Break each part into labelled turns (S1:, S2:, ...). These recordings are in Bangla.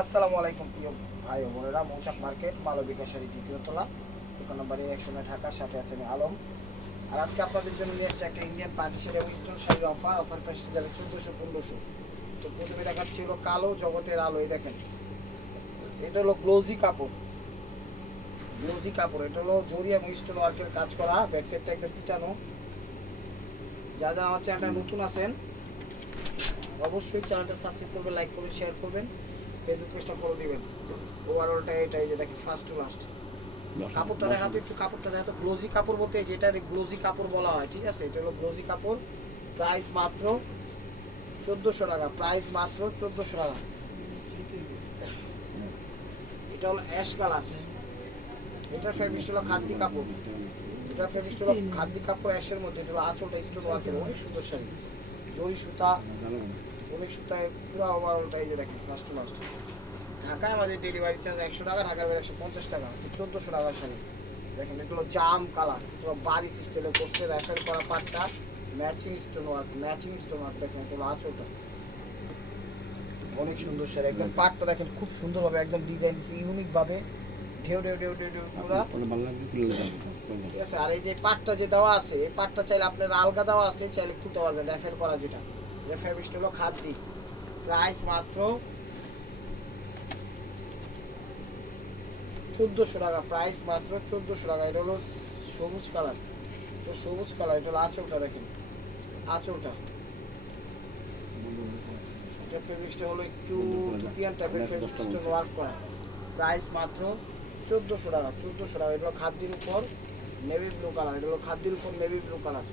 S1: আসসালামু আলাইকুম প্রিয় ভাই ও বোনেরা, মৌচাক মার্কেট মালবিকা শাড়ি দ্বিতীয় তলা। দোকান নম্বরে একশো নয় ঢাকার সাথে আছে আমি আলম। আর আজকে আপনাদের জন্য নিয়ে আসছে একটা ইন্ডিয়ান পার্টি শাড়ি এবং স্টোন শাড়ির অফার অফার প্রাইসটা যাবে চোদ্দোশো, পনেরোশো। তো প্রথমে দেখাচ্ছি হলো কালো জগতের আলো, এই দেখেন। এটা হলো গ্লোজি কাপড়। গ্লোজি কাপড়, এটা হলো জরি এবং স্টোন ওয়ার্কের কাজ করা। ব্যাক সাইডটা একদম পিটানো। যা যা আমার চ্যানেলটা নতুন আছেন, অবশ্যই চ্যানেলটা সাবস্ক্রাইব করবেন লাইক করবেন শেয়ার করবেন। ফেসবুক পেজটা ফলো দিবেন। ওভারঅলটা এটাই যে দেখেন ফার্স্ট টু লাস্ট কাপড়টা দেখাতো একটু কাপড়টা দেখাতো গ্লোজি কাপড় বলতে যেটা গ্লোজি কাপড় বলা হয় ঠিক আছে? এটা হলো গ্লোজি কাপড়। প্রাইস মাত্র চোদ্দোশো টাকা প্রাইস মাত্র চোদ্দোশো টাকা। এটা হলো অ্যাশ কালার এটার ফেব্রিক্স হলো খাদ্য কাপড়। এটার ফেব্রিক্স হলো খাদ্য কাপড় অ্যাশের মধ্যে এটা হলো আঁচলটা স্টোন ওয়ার্কের অনেক সুন্দর শাড়ি। জরি সুতা। অনেক সুতায় পুরো যে দেখেন ফার্স্ট টু লাস্ট ঢাকায় আমাদের ডেলিভারি চার্জ একশো টাকা ঢাকার একশো পঞ্চাশ টাকা চোদ্দোশো টাকার শাড়ি। দেখেন এগুলো জাম কালার পুরো বাড়ি সিস্টেমে রেফার করা পাটটা matching stone work matching stone work দেখেন আঁচলটা অনেক সুন্দর শাড়ি একদম পাটটা দেখেন খুব সুন্দরভাবে একদম ডিজাইন দিচ্ছে ইউনিক ভাবে ঢেউ ঢেউ ঢেউ ঢেউ ঢেউ পুরা। ঠিক আছে আর এই যে পাটটা যে দেওয়া আছে এই পাটটা চাইলে আপনার আলগা দেওয়া আছে চাইলে খুলতে পারবেন রেফার করা যেটা। রেফার বিশটা হলো খাদ্যি প্রাইস মাত্র চোদ্দোশো টাকা, প্রাইস মাত্র চোদ্দোশো টাকা। এটা হলো সবুজ কালার। তো সবুজ কালার, এটা হলো আঁচলটা দেখেন। আঁচলটা। এটা ফেব্রিক্সটা হলো একটু টুপিয়ান টাইপের ফেব্রিক্সটা ওয়ার্ক করা। প্রাইস মাত্র চোদ্দোশো টাকা চোদ্দোশো টাকা। এটা হলো খাদ্যের উপর নেভি ব্লু কালার এটা হলো খাদ্যের উপর নেভি ব্লু কালার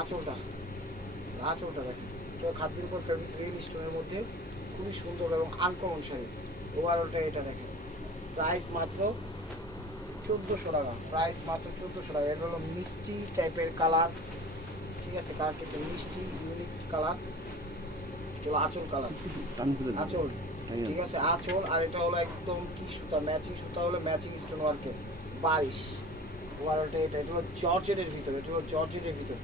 S1: আঁচলটা। আঁচলটা দেখেন। এটা খাদ্যের উপর ফেব্রিক্স রিয়েল স্টোনের মধ্যে খুবই সুন্দর এবং আনকমন শাড়ি ওভারঅলটা এটা দেখেন। প্রাইস মাত্র চোদ্দোশো টাকা। প্রাইস মাত্র চোদ্দোশো টাকা। এটা হলো মিষ্টি টাইপের কালার ঠিক আছে? কালারটা একটু মিষ্টি ইউনিক কালার এটা হলো আঁচল কালার আঁচল। ঠিক আছে? আঁচল। আর এটা হলো একদম কি সুতা? ম্যাচিং সুতা হলো ম্যাচিং স্টোন ওয়ার্কের বাইশ ওয়ারটা এটা। এটা হলো জর্জেটের ভিতর। এটা হলো জর্জেটের ভিতর।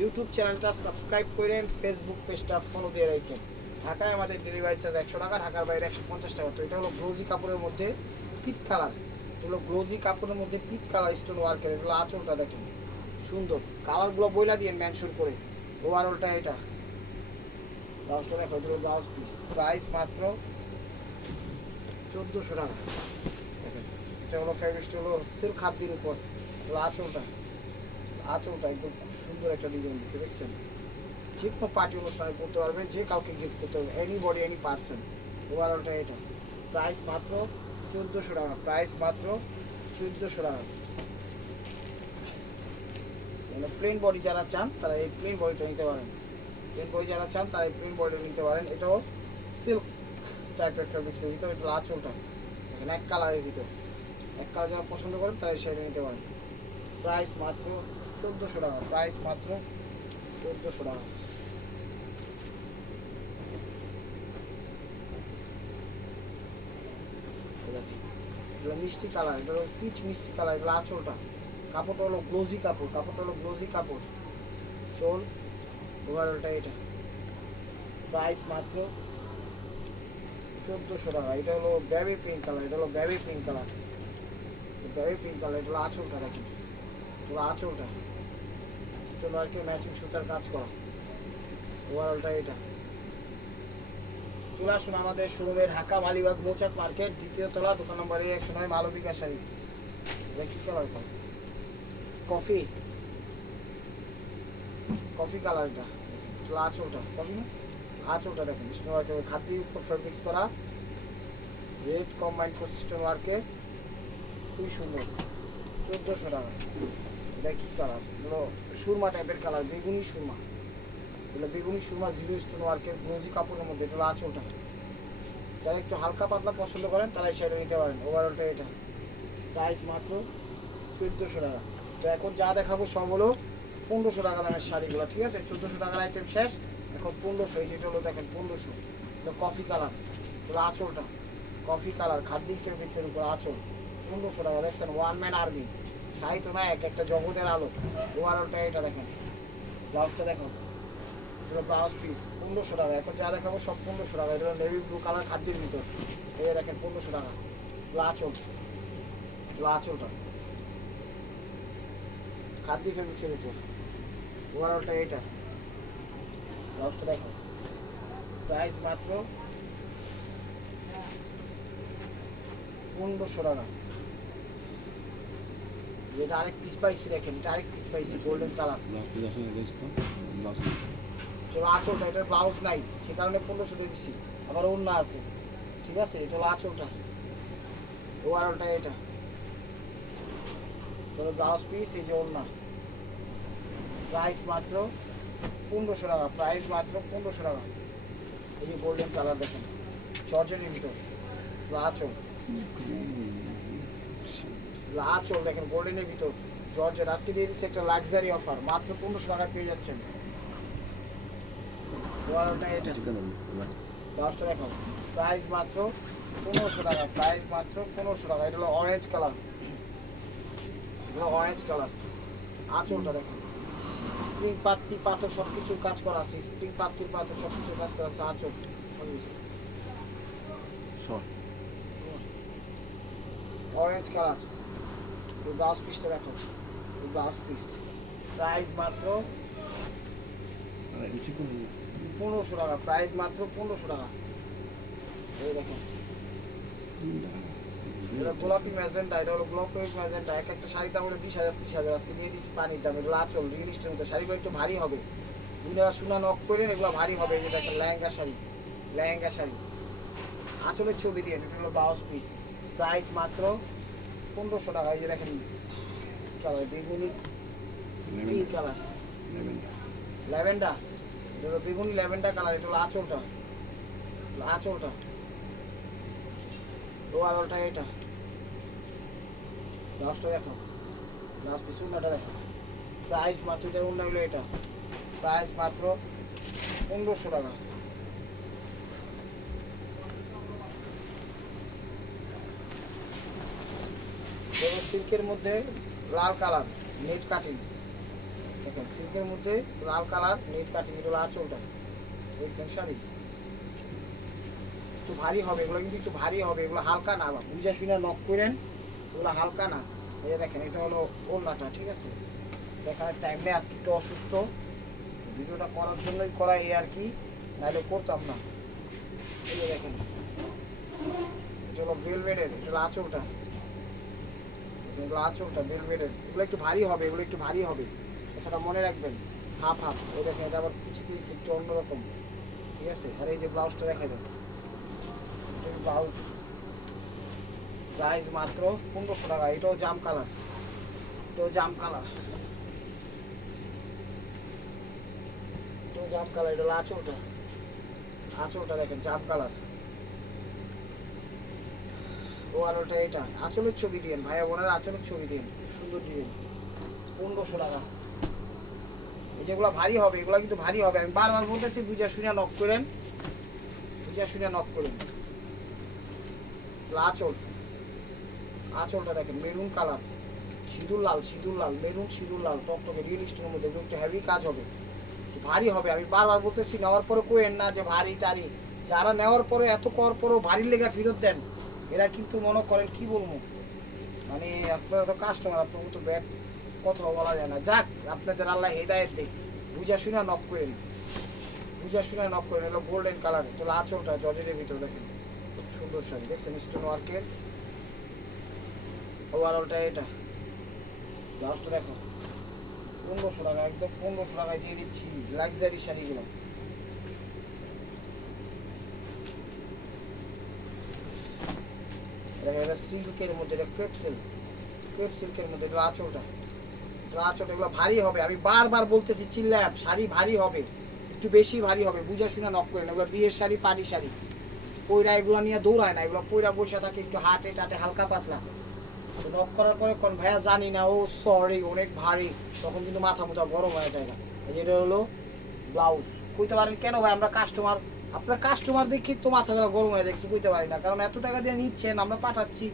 S1: ইউটিউব চ্যানেলটা সাবস্ক্রাইব করেন ফেসবুক পেজটা ফলো দিয়ে রাখেন। ঢাকায় আমাদের ডেলিভারি চার্জ একশো টাকা, ঢাকার বাইরে একশো পঞ্চাশ টাকা। তো এটা হলো গ্লোজি কাপড়ের মধ্যে পিট কালার এটা হলো গ্লোজি কাপড়ের মধ্যে পিক কালার স্টোন ওয়ার্কের এটা হলো আঁচলটা দেখেন। সুন্দর। কালারগুলো বইলা দিয়ে মেনশন করে। ওভারঅলটা এটা। ব্লাউজটা দেখো, এটা হলো ব্লাউজ পিস প্রাইস মাত্র চোদ্দোশো টাকা। এটা হলো ফেব্রিক্সটা হলো সিল্ক খাদ্যের উপর। হলো আঁচলটা। আঁচলটা একদম খুব সুন্দর একটা ডিজাইন দিচ্ছে দেখছেন? যে কোনো পার্টি অনুষ্ঠানে করতে পারবেন যে কাউকে গিফট করতে পারবে এনি বডি এনি পার্সন ওভারঅলটা এটা। প্রাইস মাত্র চোদ্দোশো টাকা প্রাইস মাত্র চোদ্দোশো টাকা। মানে প্লেন বডি যারা চান, তারা এই প্লেন বডিটা নিতে পারেন। প্লেন বডি যারা চান, তারা এই প্লেন বডিটা নিতে পারেন। এটাও সিল্ক টাইপের ফেব্রিক্সের ভিতর এটা আঁচলটা। এখানে এক কালারের ভিতর। এক কালার যারা পছন্দ করেন, তারা সেটা নিতে পারেন। প্রাইস মাত্র চোদ্দোশো টাকা প্রাইস মাত্র চোদ্দোশো টাকা। এগুলো মিষ্টি কালার এটা হলো পিচ মিষ্টি কালার, এগুলো আঁচলটা। কাপড়টা হলো গ্লোজি কাপড়, কাপড়টা হলো গ্লোজি কাপড়। চোল ওভারঅলটা এটা। প্রাইস মাত্র চোদ্দোশো টাকা। এটা হলো ব্যাবি পিঙ্ক কালার এটা হলো baby pink colour baby pink colour এটা হলো আঁচলটা দেখেন এটা হলো আঁচলটা। স্টোন ওয়ার্কে ম্যাচিং সুতার কাজ করা। ওভারঅলটা এটা। চলে আসুন আমাদের শোরুমে ঢাকা মালিবাগ মৌচাক মার্কেট, দ্বিতীয় তলা, দোকান নম্বর কালার কফি। কফি কালার এটা এটা আঁচলটা কফি না? আঁচলটা দেখেন। স্টোন ওয়ার্কে উপর ফেব্রিক্স করা। রেড কম্বাইন সিস্টেম ওয়ার্কে খুবই সুন্দর। চোদ্দোশো টাকা। এটা কি কালার? এগুলো সুরমা টাইপের কালার, বেগুনি সুরমা। এগুলো বেগুনি সুরমা জিরো স্টোন ওয়ার্কের গ্লোজি কাপড়ের মধ্যে এটা হলো আঁচলটা যারা একটু হালকা পাতলা পছন্দ করেন, তারা এই শাড়িটা নিতে পারেন। ওভারঅলটা এটা। প্রাইস মাত্র চোদ্দোশো টাকা। তো এখন যা দেখাবো সব হলো পনেরোশো টাকা দামের শাড়িগুলো, ঠিক আছে? চোদ্দোশো টাকার আইটেম শেষ। এখন পনেরোশো, এই যেটা হলো দেখেন, পনেরোশো। কফি কালার এগুলো আঁচলটা। কফি কালার খাদ্যিক ফেব্রিক্সের উপর আঁচল। পনেরোশো টাকা, দেখছেন? ওয়ান ম্যান আর্মি সাহিত্য নায়ক একটা জগতের আলো। ওভারঅলটা এটা দেখেন। ব্লাউজটা দেখো। ব্লাউজ পনেরোশো টাকা। এখন যা সব পনেরোশো টাকা। এটা নেভি ব্লু খাদ্যের ভিতর। দেখেন পনেরোশো টাকা। ভিতর ব্লাউজটা দেখো। প্রাইস মাত্র পনেরোশো টাকা। এটা আরেক পিস পাইছি দেখেন এটা আরেক পিস পাইছি গোল্ডেন কালার চলো আঁচলটা এটার ব্লাউজ নাই সে কারণে পনেরোশো দিয়ে দিচ্ছি আবার অন্য আছে। ঠিক আছে? এটা হলো আঁচলটা। ওয়ারলটা এটা। চলো ব্লাউজ পিস এই যে অন্য প্রাইস মাত্র পনেরোশো টাকা প্রাইস মাত্র পনেরোশো টাকা। এই যে গোল্ডেন কালার দেখেন। জর্জের ভিতর। আঁচল। আঁচল দেখেন গোল্ডেনের ভিতর জর্জের আজকে দিয়ে দিচ্ছে একটা লাক্সারি অফার মাত্র পনেরোশো টাকা পেয়ে যাচ্ছেন। এটা। দশটা দেখো প্রাইস মাত্র পনেরোশো টাকা প্রাইস মাত্র পনেরোশো টাকা এটা হলো অরেঞ্জ কালার এগুলো অরেঞ্জ কালার আঁচলটা দেখো। স্প্রিং পাত্তি পাথর সব কিছুর কাজ করা আছে স্প্রিং পাত্তির পাথর সব কিছুর কাজ করা আছে আঁচল। অরেঞ্জ কালার ব্লাউজ পিসটা দেখো। ব্লাউজ পিস প্রাইস মাত্র পনেরোশো টাকা। প্রাইস মাত্র পনেরোশো টাকা। এই দেখেন এটা গোলাপি ম্যাজেন্টা, এটা হলো গোলাপি ম্যাজেন্টা। এক একটা শাড়ির দাম হলো বিশ হাজার, ত্রিশ হাজার। আজকে দিয়ে দিচ্ছি পানির দাম। এগুলো আচল রিয়েলিস্টের মধ্যে। শাড়িগুলো একটু ভারী হবে। দুনিয়া সোনা নক করে এগুলো ভারী হবে। যেটা একটা লেহেঙ্গা শাড়ি। লেহেঙ্গা শাড়ি। আঁচলের ছবি দিয়ে, এটা হলো ব্লাউজ পিস প্রাইস মাত্র পনেরোশো টাকা এই যে দেখেন কালার বেগুনি কালার। ল্যাভেন্ডার এটা হলো বেগুনি ল্যাভেন্ডার কালার এটা হলো আঁচলটা। আঁচলটা। ওয়ালটা এটা। লাস্টটা দেখো। লাস্ট পিস উন্নাটা দেখো। প্রাইস মাত্র উন্না এটা। প্রাইস মাত্র পনেরোশো টাকা এবং সিল্কের মধ্যে লাল কালার, নেট কাটিং। দেখেন, সিল্কের মধ্যে লাল কালার, নেট কাটিং, এগুলো আঁচলটা দেখছেন শাড়ি একটু ভারী হবে, এগুলো কিন্তু একটু ভারী হবে, এগুলো হালকা না বুঝে শুনে নক করেন, এগুলো হালকা না। এই দেখেন, এটা হলো ওড়নাটা, ঠিক আছে? দেখার টাইম নেই, আজকে একটু অসুস্থ। ভিডিওটা করার জন্যই করা এই আর কি, নাহলে করতাম না। এই দেখেন, এটা হলো ভেলভেটের এটা আঁচলটা। এগুলো আঁচলটা ভেলভেটের এগুলো একটু ভারী হবে, এগুলো একটু ভারী হবে। কথাটা মনে রাখবেন, হাফ হাফ। এই দেখেন এটা আবার কিছু দিয়েছি একটু অন্যরকম। ঠিক আছে? আর এই যে ব্লাউজটা দেখা যায় ব্লাউজ প্রাইস মাত্র পনেরোশো টাকা। এটাও জাম কালার এটাও জাম কালার এটাও জাম কালার এটা হলো আঁচলটা। আঁচলটা দেখেন, জাম কালার ও আলোটা এটা, আঁচলের ছবি দিয়েন ভাইয়া বোনের আঁচলের ছবি দিন সুন্দর দিবেন পনেরোশো টাকা। এই যেগুলো ভারী হবে, এগুলো কিন্তু ভারী হবে। আমি বারবার বলতেছি, বুঝা শুনে নক করেন। বুঝা শুনে নক করেন। আঁচল। আঁচলটা দেখেন, মেরুন কালার। সিঁদুর লাল সিঁদুর লাল, মেরুন সিঁদুর লাল, টকটকে রিয়েলিস্টের মধ্যে একটু হেভি কাজ হবে। ভারী হবে, আমি বারবার বলতেছি, নেওয়ার পরে কোয়েন না যে ভারী টারি। যারা নেওয়ার পরে এত করার পরও ভারী লেগে ফেরত দেন। এরা কিন্তু মনে করেন কি বলব? মানে আপনারা তো কাস্টমার আপনার তো ব্যাগ কথা বলা যায় না। যাক, আপনাদের আল্লাহ হেদায়ত দেখ বুঝা শুনে নক করেন বুঝা শুনে নক করেন এলো গোল্ডেন কালার হলো আঁচলটা জর্জের ভিতরে দেখেন। খুব সুন্দর শাড়ি, দেখছেন স্টোন ওয়ার্কের ওভারঅলটা এটা। লাস্টটা দেখো। পনেরোশো টাকা, একদম পনেরোশো টাকায় দিয়ে দিচ্ছি। লাক্সারি শাড়িগুলো। দেখো সিল্কের মধ্যে এটা ক্রেপ সিল্ক। ক্রেপ সিল্কের মধ্যে এটা আঁচলটা। এটা আঁচলটা এগুলো ভারী হবে। আমি বারবার বলতেছি চিল্লাপ শাড়ি ভারী হবে। একটু বেশি ভারী হবে। বুঝা শুনে নক করেন এগুলো বিয়ের শাড়ি, পাটি শাড়ি। পয়রা এগুলো নিয়ে দৌড়ায় না। এগুলো পয়রা বসে থাকে একটু হাটে টাটে, হালকা পাতলা। তো নক করার পরে কোন, ভাইয়া, জানি না। ও সরি অনেক ভারী। তখন কিন্তু মাথা মুথা গরম হয়ে যায় না। যেটা হলো ব্লাউজ। কইতে পারেন, কেন ভাই, আমরা কাস্টমার আপনার কাস্টমার দেখি তো মাথা গরম হয়ে যাচ্ছে, বুঝতে পারি না। কারণ এত টাকা দিয়ে নিচ্ছেন, আমরা পাঠাচ্ছি,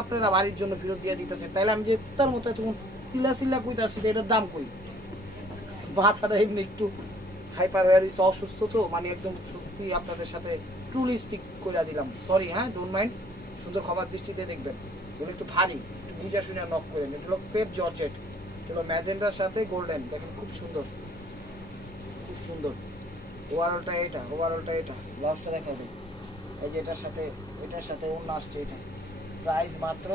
S1: আপনারা বাড়ির জন্য ফেরত দিয়ে দিতেছেন। তাইলে আমি যে তার মতো তখন সিল্লা সিল্লা কইতাছি এটার দাম কই? মাথাটা এমনি একটু হাইপার হয়ে ওয়ারিস অসুস্থ তো মানে একদম সত্যি আপনাদের সাথে ট্রুলি স্পিক করে দিলাম। সরি হ্যাঁ ডোন্ট মাইন্ড সুন্দর খবর দৃষ্টিতে দেখবেন। এগুলো একটু ভারী, একটু বুঝা শুনে নক করেন। এটা হলো পেপ জর্জেট এটা হলো ম্যাজেন্ডার সাথে গোল্ডেন দেখেন, খুব সুন্দর। খুব সুন্দর। ওভারঅলটা এটা ওভারঅলটা এটা ব্লাউজটা দেখা দেয় এই যে এটার সাথে এটার সাথে অন্য আসছে এটা। প্রাইস মাত্র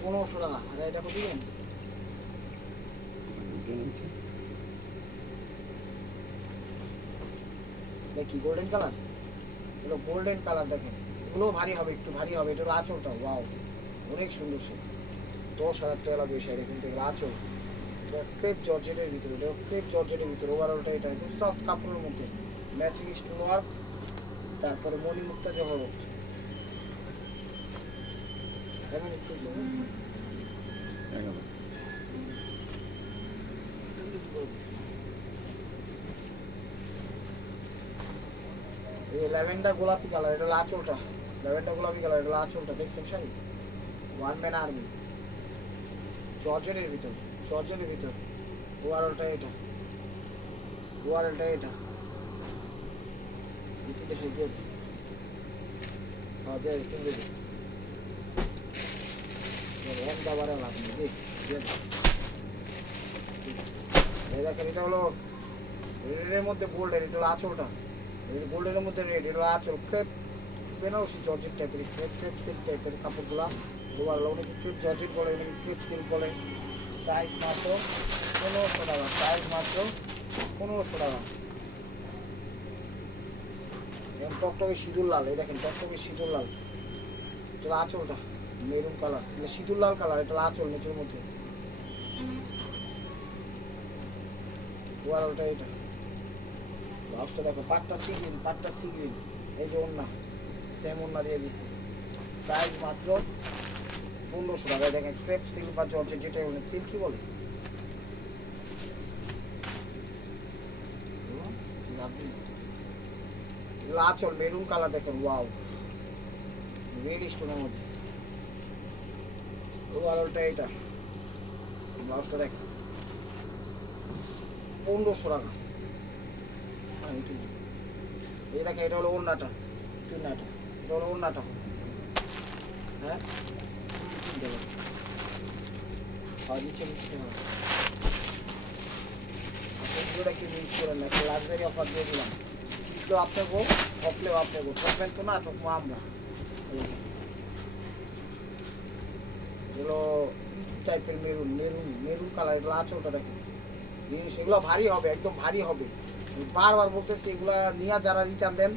S1: পনেরোশো টাকা। আর এটা কত দিবেন দেখি গোল্ডেন কালার এগুলো গোল্ডেন কালার দেখেন। এগুলো ভারী হবে, একটু ভারী হবে। এটা হলো আঁচলটা ওয়াও অনেক সুন্দর সে দশ হাজার টাকা লাগবে শাড়ি কিন্তু এগুলো আঁচল। ক্রেপ জর্জেটের ভিতরে এটা ক্রেপ জর্জেটের ভিতরে ওভারঅলটা এটা একদম সফট কাপড়ের মধ্যে। ম্যাচিং স্টোন ওয়ার্ক তারপরে মণিমুক্তা জহরত এমন একটু ল্যাভেন্ডার গোলাপি কালার, এটা হলো আঁচলটা। ল্যাভেন্ডার গোলাপি কালার, এটা হলো আঁচলটা, দেখছেন শাড়ি ওয়ান ম্যান আর্মি। জর্জেটের ভিতর। জর্জেটের ভিতর। ওয়ারলটা এটা। ওয়ারলটা এটা। দিয়ে দিন, তিনটে দিন। এবার এক দাবারে লাভ নেই দেখেন এটা হলো রেডের মধ্যে গোল্ডের এটা হলো আঁচলটা। গোল্ডেনের মধ্যে রেড এটা আঁচল। ক্রেপ বেনারসি জর্জেট টাইপের ক্রেপ ক্রেপ সিল্ক টাইপের কাপড়গুলা। এবার অনেকে ক্রেপ জর্জেট বলে ক্রেপ সিল্ক বলে। সাইজ মাত্র পনেরোশো টাকা সাইজ মাত্র পনেরোশো টাকা। এবং টকটকে সিঁদুর লাল, এই দেখেন টকটকে সিঁদুর লাল। এটা আঁচলটা, মেরুন কালার মানে সিঁদুর লাল কালার এটা আঁচল নিচের মধ্যে। ওয়ারলটা এটা। ব্লাউজটা দেখো, পাটটা সি পাটটা সি এই যে ওন্না সেম ওন্না দিয়ে দিচ্ছি। প্রাইস মাত্র পনেরোশো টাকা দেখেন ক্রেপ সিল্ক বা জর্জেট যেটা বলে সিল্কি বলে? এগুলো আঁচল মেরুন কালার দেখেন ওয়াও রেড স্টোনের মধ্যে। ও আলোটা এইটা। ব্লাউজটা দেখেন পনেরোশো টাকা। হ্যাঁ, এই দেখেন এটা হলো ওড়নাটা তিনটা। এটা হলো ওড়নাটা। হ্যাঁ? তিনটে দেখেন। আর নিচে নিচে হবে আপনি পুরোটা কি মিস করেন না একটা লাক্সারি অফার দিয়ে দিলাম কিন্তু আপনাকেও ঠকলেও আপনাকেও ঠকবেন তো না ঠকবো আমরা এই দেখেন। এগুলো টাইপের মেরুন মেরুন মেরুন কালার এগুলো আঁচলটা দেখেন জিনিস এগুলো ভারী হবে একদম ভারী হবে বারবার বলতেছি এগুলা নিয়ে যারা রিটার্ন দেন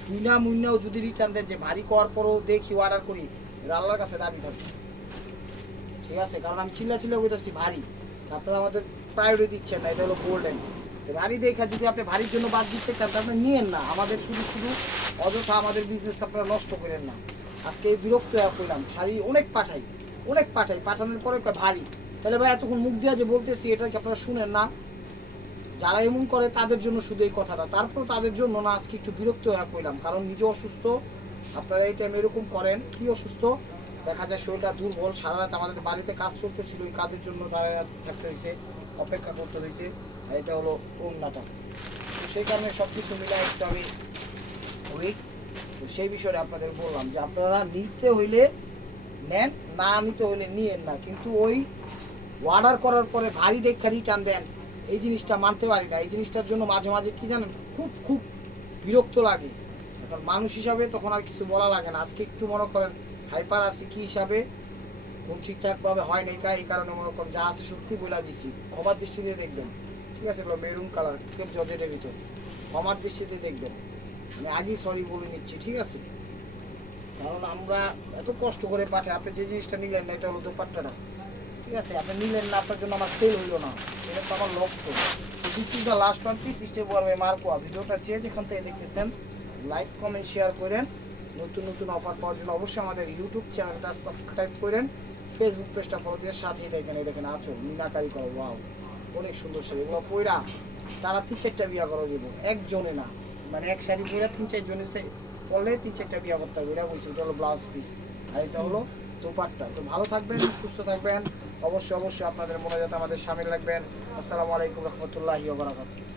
S1: শুইনা মুইনাও যদি রিটার্ন দেন যে ভারী করার পরও দেখি অর্ডার করি আল্লাহর কাছে দাবি থাকবে ঠিক আছে? কারণ আমি চিল্লা চিল্লা বলতেছি ভারী। আপনারা আমাদের প্রায়োরিটি দিচ্ছেন না, এটা হলো গোল্ডেন ভারী দেখা যদি আপনি ভারীর জন্য বাদ দিতে চান, তাহলে নিয়েন না। আমাদের শুধু শুধু অযথা আমাদের বিজনেস আপনারা নষ্ট করেন না। আজকে এই বিরক্ত পড়লাম। শাড়ি অনেক পাঠাই অনেক পাঠাই। পাঠানোর পরে ভারী। তাহলে ভাই এতক্ষণ মুখ দিয়ে যে বলতেছি, এটা কি আপনারা শুনেন না? যারা এমন করে, তাদের জন্য শুধু এই কথাটা। তারপর তাদের জন্য না, আজকে একটু বিরক্ত হয়ে পড়লাম। কারণ নিজে অসুস্থ, আপনারা এই টাইম এরকম করেন, কি অসুস্থ? দেখা যায় শরীরটা দুর্বল সারা রাত আমাদের বাড়িতে কাজ চলতেছিল ওই কাজের জন্য দাঁড়ায় থাকতে হয়েছে, অপেক্ষা করতে হয়েছে এটা হলো ওড়নাটা তো সেই কারণে সব কিছু মিলে একটু আমি উইক তো সেই বিষয়ে আপনাদের বললাম যে আপনারা নিতে হইলে নেন, না নিতে হইলে নিয়েন না। কিন্তু ওই অর্ডার করার পরে ভারী দেখা রিটার্ন দেন, এই জিনিসটা মানতে পারি না। এই জিনিসটার জন্য মাঝে মাঝে কি জানেন, খুব খুব বিরক্ত লাগে। এখন মানুষ হিসাবে তখন আর কিছু বলা লাগে না। আজকে একটু মনে করেন হাইপার আছি কি হিসাবে কোন ঠিকঠাকভাবে হয় নাই, তাই এই কারণে মনে যা আছে সত্যি বলে দিচ্ছি ক্ষমার দৃষ্টিতে দেখবেন। ঠিক আছে, এগুলো মেরুন কালার খুব জর্জেটের ভিতর। ক্ষমার দৃষ্টিতে দেখবেন। আমি আগেই সরি বলে নিচ্ছি, ঠিক আছে? কারণ আমরা এত কষ্ট করে পাঠাই আপনি যে জিনিসটা নিলেন না, এটা হলো দোপাট্টাটা। ঠিক আছে, আপনি নিলেন না, আপনার জন্য আমার সেল হইল না। এটা তো আমার লক্ষ্য। লাস্ট ওয়ান পিস স্টেপ ওয়ার মার্কোয়া। ভিডিওটা চেয়ে যেখান থেকে দেখতেছেন লাইক কমেন্ট শেয়ার করেন। নতুন নতুন অফার পাওয়ার জন্য অবশ্যই আমাদের ইউটিউব চ্যানেলটা সাবস্ক্রাইব করেন। ফেসবুক পেজটা ফলো দিয়ে সাথেই দেখেন এই দেখেন আছো মিনাকারি করো ওয়াও অনেক সুন্দর শাড়ি। এগুলো পইরা তারা তিন চারটা বিয়া করা যাব একজনে না। মানে এক শাড়ি পইরা তিন চারজনে সে পড়লে তিন চারটা বিয়া করতে হবে। এটা বলছি, এটা হলো ব্লাউজ পিস আর এটা হলো দোপাট্টা। তো ভালো থাকবেন, সুস্থ থাকবেন। অবশ্যই অবশ্যই আপনাদের মনে যাতে আমাদের সামিল রাখবেন। আসসালামু আলাইকুম রহমতুল্লাহি ওবরাকাতুহু